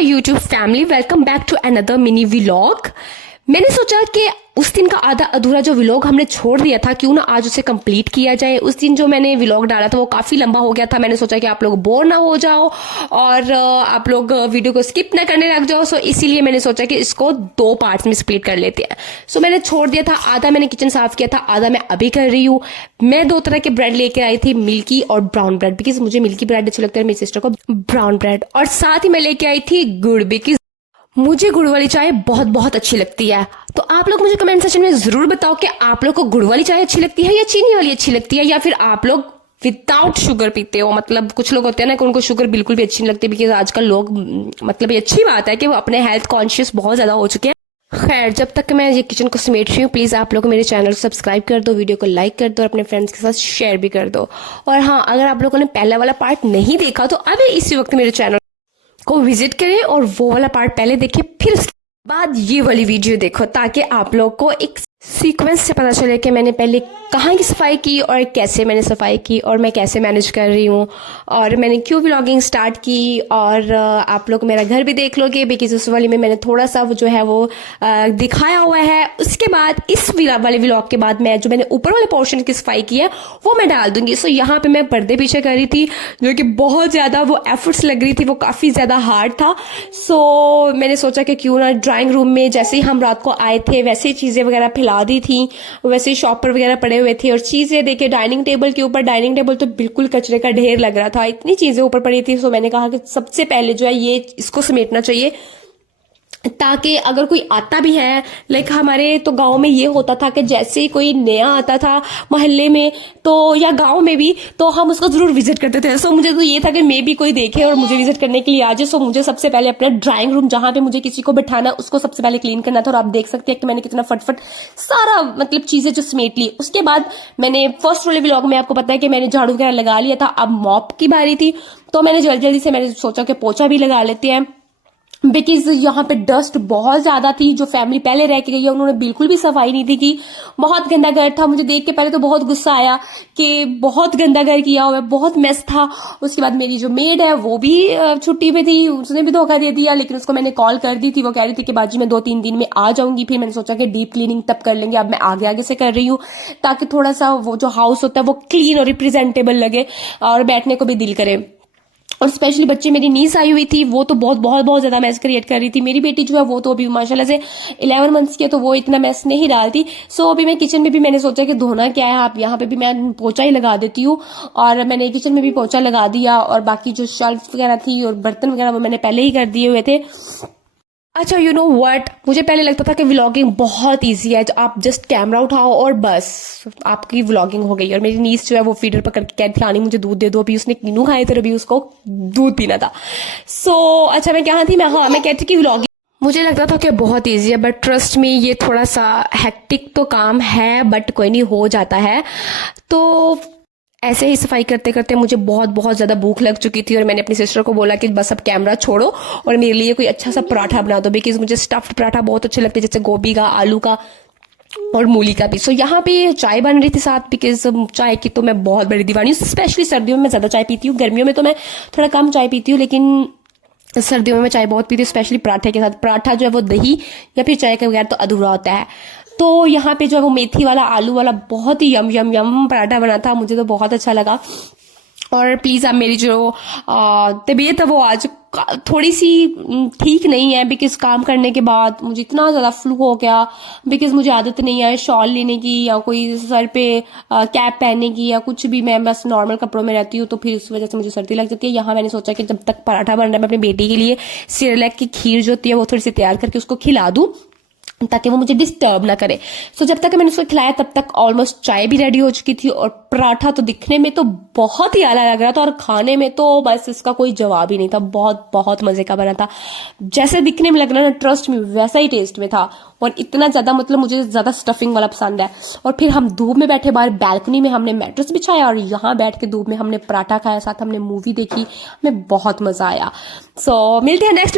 My YouTube family, welcome back to another mini vlog. मैंने सोचा कि उस दिन का आधा अधूरा जो व्लॉग हमने छोड़ दिया था, क्यों ना आज उसे कंप्लीट किया जाए। उस दिन जो मैंने व्लॉग डाला था वो काफी लंबा हो गया था। मैंने सोचा कि आप लोग बोर ना हो जाओ और आप लोग वीडियो को स्किप ना करने लग जाओ। सो इसीलिए मैंने सोचा कि इसको 2 पार्ट्स में स्प्लिट कर लेते हैं। सो मैंने छोड़ दिया था, आधा मैंने किचन साफ किया था, आधा मैं अभी कर रही हूँ। मैं 2 तरह के ब्रेड लेके आई थी, मिल्की और ब्राउन ब्रेड, बिकॉज मुझे मिल्की ब्रेड अच्छे लगते हैं, मेरी सिस्टर को ब्राउन ब्रेड। और साथ ही मैं लेके आई थी गुड़, बिकॉज मुझे गुड़ वाली चाय बहुत बहुत अच्छी लगती है। तो आप लोग मुझे कमेंट सेक्शन में जरूर बताओ कि आप लोग को गुड़ वाली चाय अच्छी लगती है या चीनी वाली अच्छी लगती है, या फिर आप लोग विदाउट शुगर पीते हो। मतलब कुछ लोग होते हैं ना कि उनको शुगर बिल्कुल भी अच्छी नहीं लगती, बिकॉज आजकल लोग मतलब ये अच्छी बात है कि वो अपने हेल्थ कॉन्शियस बहुत ज्यादा हो चुके हैं। खैर, जब तक मैं ये किचन को समेट रही हूँ, प्लीज आप लोग मेरे चैनल को सब्सक्राइब कर दो, वीडियो को लाइक कर दो और अपने फ्रेंड्स के साथ शेयर भी कर दो। और हाँ, अगर आप लोगों ने पहला वाला पार्ट नहीं देखा तो अभी इसी वक्त मेरे चैनल को विजिट करें और वो वाला पार्ट पहले देखें, फिर उसके बाद ये वाली वीडियो देखो, ताकि आप लोग को एक सीक्वेंस से पता चले कि मैंने पहले कहाँ की सफाई की और कैसे मैंने सफाई की और मैं कैसे मैनेज कर रही हूँ और मैंने क्यों व्लॉगिंग स्टार्ट की। और आप लोग मेरा घर भी देख लोगे, बिकॉज उस वाली में मैंने थोड़ा सा वो जो है वो दिखाया हुआ है। उसके बाद इस वाले व्लॉग के बाद मैं जो मैंने ऊपर वाले पोर्शन की सफाई की है वो मैं डाल दूंगी। सो यहाँ पे मैं पर्दे पीछे कर रही थी, जो कि बहुत ज्यादा वो एफर्ट्स लग रही थी, वो काफी ज्यादा हार्ड था। सो मैंने सोचा कि क्यों ना ड्राइंग रूम में जैसे ही हम रात को आए थे वैसे ही चीजें वगैरह फैला दी थी, वैसे ही शॉपर वगैरह पड़े हुए थे और चीजें देखे डाइनिंग टेबल के ऊपर। डाइनिंग टेबल तो बिल्कुल कचरे का ढेर लग रहा था, इतनी चीजें ऊपर पड़ी थी। सो मैंने कहा कि सबसे पहले जो है ये इसको समेटना चाहिए, ताकि अगर कोई आता भी है, लाइक हमारे तो गांव में ये होता था कि जैसे ही कोई नया आता था मोहल्ले में तो या गांव में भी, तो हम उसको जरूर विजिट करते थे। सो मुझे तो ये था कि मैं भी कोई देखे और मुझे विजिट करने के लिए आ जाए। सो मुझे सबसे पहले अपना ड्राइंग रूम, जहां पे मुझे किसी को बिठाना, उसको सबसे पहले क्लीन करना था। और आप देख सकते हैं कि मैंने कितना फटफट सारा मतलब चीजें जो समेट ली। उसके बाद मैंने फर्स्ट वाले व्लॉग में आपको पता है कि मैंने झाड़ू वगैरह लगा लिया था, अब मॉप की बारी थी। तो मैंने जल्दी जल्दी से मैंने सोचा कि पोछा भी लगा लेते हैं, बिकॉज यहाँ पे डस्ट बहुत ज्यादा थी। जो फैमिली पहले रह के गई है उन्होंने बिल्कुल भी सफाई नहीं थी की, बहुत गंदा घर था। मुझे देख के पहले तो बहुत गुस्सा आया कि बहुत गंदा घर किया हुआ है, बहुत मेस था। उसके बाद मेरी जो मेड है वो भी छुट्टी पे थी, उसने भी धोखा दे दिया, लेकिन उसको मैंने कॉल कर दी थी। वो कह रही थी कि बाजी मैं 2-3 दिन में आ जाऊंगी। फिर मैंने सोचा कि डीप क्लीनिंग तब कर लेंगे, अब मैं आगे आगे से कर रही हूँ, ताकि थोड़ा सा वो जो हाउस होता है वो क्लीन और रिप्रेजेंटेबल लगे और बैठने को भी दिल करे। और स्पेशली बच्चे, मेरी नीस आई हुई थी, वो तो बहुत बहुत बहुत ज्यादा मैस क्रिएट कर रही थी। मेरी बेटी जो है वो तो अभी माशाल्लाह से 11 मंथ्स की है, तो वो इतना मैस नहीं डालती। सो अभी मैं किचन में भी मैंने सोचा कि धोना क्या है, आप यहाँ पे भी मैं पोछा ही लगा देती हूँ। और मैंने किचन में भी पोछा लगा दिया और बाकी जो शेल्फ वगैरह थी और बर्तन वगैरह वो मैंने पहले ही कर दिए हुए थे। अच्छा, यू नो व्हाट, मुझे पहले लगता था कि व्लॉगिंग बहुत इजी है, आप जस्ट कैमरा उठाओ और बस आपकी व्लॉगिंग हो गई। और मेरी नीस जो है वो फीडर पकड़ के कहती थी रानी मुझे दूध दे दो, अभी उसने कीनू खाए थे, अभी उसको दूध पीना था। अच्छा मैं क्या थी, मैं कहती कि व्लॉगिंग मुझे लगता था कि बहुत इजी है, बट ट्रस्ट मी ये थोड़ा सा हेक्टिक तो काम है, बट कोई नहीं, हो जाता है। तो ऐसे ही सफाई करते करते मुझे बहुत बहुत ज्यादा भूख लग चुकी थी और मैंने अपनी सिस्टर को बोला कि बस अब कैमरा छोड़ो और मेरे लिए कोई अच्छा सा पराठा बना दो, बिकॉज मुझे स्टफ्ड पराठा बहुत अच्छे लगते हैं, जैसे गोभी का, आलू का और मूली का भी। सो यहाँ पे चाय बन रही थी साथ, बिकॉज चाय की तो मैं बहुत बड़ी दीवानी हूँ। स्पेशली सर्दियों में मैं ज्यादा चाय पीती हूँ, गर्मियों में तो मैं थोड़ा कम चाय पीती हूँ, लेकिन सर्दियों में मैं चाय बहुत पीती हूँ, स्पेशली पराठे के साथ। पराठा जो है वो दही या फिर चाय के बगैर तो अधूरा होता है। तो यहाँ पे जो है वो मेथी वाला, आलू वाला बहुत ही यम यम यम पराठा बना था, मुझे तो बहुत अच्छा लगा। और प्लीज आप मेरी जो तबीयत है वो आज थोड़ी सी ठीक नहीं है, बिकॉज काम करने के बाद मुझे इतना ज्यादा फ्लू हो गया, बिकॉज मुझे आदत नहीं है शॉल लेने की या कोई सर पे कैप पहनने की या कुछ भी। मैं बस नॉर्मल कपड़ों में रहती हूँ, तो फिर इस वजह से मुझे सर्दी लग जाती है। यहाँ मैंने सोचा कि जब तक पराठा बन रहा है मैं अपनी बेटी के लिए सेरेलैक की खीर जो होती है वो थोड़ी सी तैयार करके उसको खिला दूं, ताकि वो मुझे डिस्टर्ब ना करे। सो जब तक मैंने उसको खिलाया तब तक ऑलमोस्ट चाय भी रेडी हो चुकी थी और पराठा तो दिखने में तो बहुत ही आला लग रहा था और खाने में तो बस इसका कोई जवाब ही नहीं था। बहुत बहुत मजे का बना था, जैसे दिखने में लग रहा ना, ट्रस्ट में वैसा ही टेस्ट में था। और इतना ज्यादा मतलब मुझे ज्यादा स्टफिंग वाला पसंद है। और फिर हम धूप में बैठे बाहर बैल्कनी में, हमने मैट्रेस बिछाया और यहाँ बैठ के धूप में हमने पराठा खाया, साथ हमने मूवी देखी, हमें बहुत मजा आया। सो मिलते हैं नेक्स्ट